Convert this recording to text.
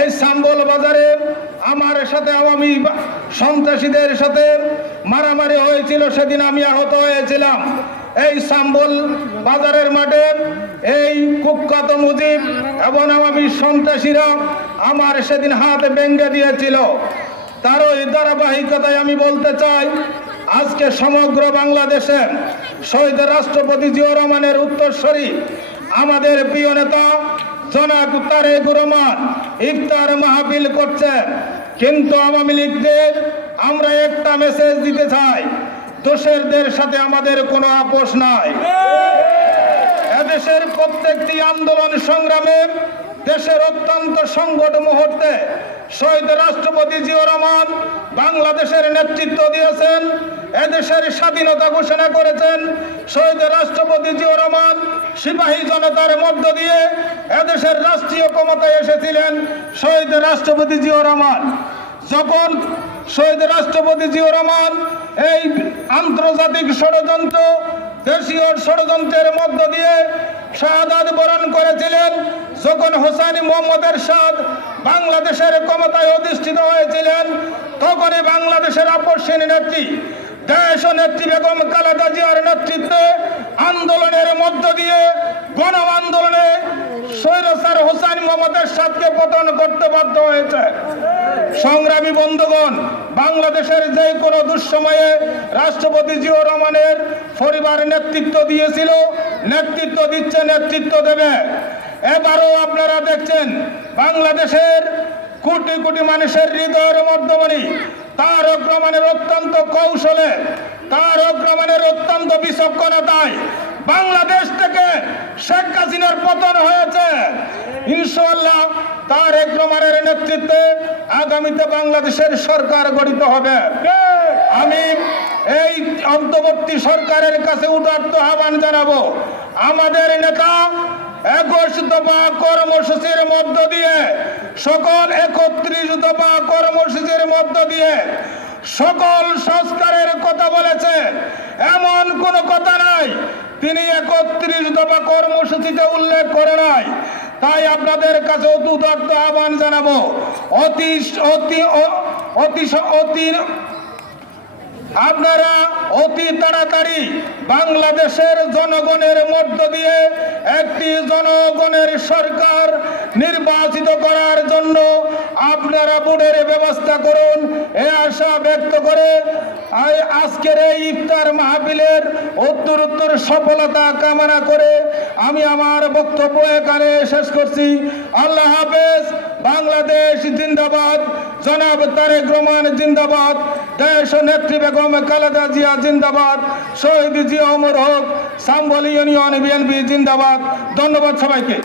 এই সাম্বল বাজারে আমার সাথে আওয়ামী সন্ত্রাসীদের সাথে মারামারি হয়েছিল, সেদিন আমি আহত হয়েছিলাম। এই সাম্বল বাজারের মাঠে এই কুখ্যাত মুজিব এবং আওয়ামী সন্ত্রাসীরা আমার সেদিন হাতে ভেঙে দিয়েছিল। তারই ধারাবাহিকতায় আমি বলতে চাই, আজকে সমগ্র বাংলাদেশে শহীদ রাষ্ট্রপতি জিয়াউর রহমানের উত্তরসূরি আমাদের প্রিয় নেতা জনাব তারেক রহমান ইফতার মাহফিল করছেন। কিন্তু আওয়ামী লীগদের আমরা একটা মেসেজ দিতে চাই, দোষেরদের সাথে আমাদের কোনো আপোষ নাই। এদেশের প্রত্যেকটি আন্দোলন সংগ্রামে দেশের অত্যন্ত সংকট মুহূর্তে শহীদ রাষ্ট্রপতি জিয়াউর রহমান বাংলাদেশের নেতৃত্ব দিয়েছেন, এদেশের স্বাধীনতা ঘোষণা করেছেন। শহীদ রাষ্ট্রপতি জিয়াউর রহমান সিপাহী জনতার মধ্য দিয়ে এদেশের রাষ্ট্রীয় ক্ষমতায় এসেছিলেন। শহীদ রাষ্ট্রপতি জিয়াউর রহমান যখন শহীদ রাষ্ট্রপতি জিয়াউর রহমান এই আন্তর্জাতিক ষড়যন্ত্র, দেশীয় ষড়যন্ত্রের মধ্য দিয়ে শাহাদাত বরণ করেছিলেন, যখন হোসেন মোহাম্মদ এরশাদ বাংলাদেশের ক্ষমতায় অধিষ্ঠিত হয়েছিলেন, তখনই বাংলাদেশের আপসহীন নেত্রী দেশ নেত্রী বেগম খালেদা জিয়ার নেতৃত্বে আন্দোলনের মধ্য দিয়ে গণ আন্দোলনে স্বৈরাচার হোসেন মোহাম্মদ এরশাদকে পতন করতে বাধ্য হয়েছে। সংগ্রামী বন্ধুগণ, বাংলাদেশের যে কোনো দুঃসময়ে রাষ্ট্রপতি জিয়াউর রহমানের পরিবার নেতৃত্ব দিয়েছিল, নেতৃত্ব দিচ্ছে, নেতৃত্ব দেবে। এবারও আপনারা দেখছেন বাংলাদেশের কোটি কোটি মানুষের হৃদয়ের মধ্যমণি তারেক রহমানের অত্যন্ত কৌশলে, তারেক রহমানের অত্যন্ত বিচক্ষণতায় বাংলাদেশ থেকে শেখ হাসিনার পতন হয়েছে। ইনশাআল্লাহ তারেক রহমানের নেতৃত্বে আগামীতে বাংলাদেশের সরকার গঠিত হবে। আমি এই অন্তর্বর্তী সরকারের কাছে উদাত্ত আহ্বান জানাবো, আমাদের নেতা 21 দফা কর্মসূচির মধ্য দিয়ে, সকল 31 দফা কর্মসূচির মধ্য দিয়ে সকল সংস্কারের কথা বলেছে, এমন কোনো কথা নাই তিনি 31 দফা কর্মসূচিতে উল্লেখ করে নাই। তাই আপনাদের কাছে উদাত্ত আহ্বান জানাবো, আপনারা অতি তাড়াতাড়ি বাংলাদেশের জনগণের মধ্য দিয়ে একটি জনগণের সরকার নির্বাচিত করার জন্য আপনারা ভোটের ব্যবস্থা করুন, এ আশা ব্যক্ত করে আজকের এই ইফতার মাহফিলের উত্তরোত্তর সফলতা কামনা করে আমি আমার বক্তব্য এখানে শেষ করছি। আল্লাহ হাফেজ। বাংলাদেশ জিন্দাবাদ। জনাব তারেক রহমান জিন্দাবাদ। দেশ নেত্রী বেগম খালেদা জিয়া জিন্দাবাদ। শহীদ জিয়া অমর হোক। সাম্বল ইউনিয়ন বিএনপি জিন্দাবাদ। ধন্যবাদ সবাইকে।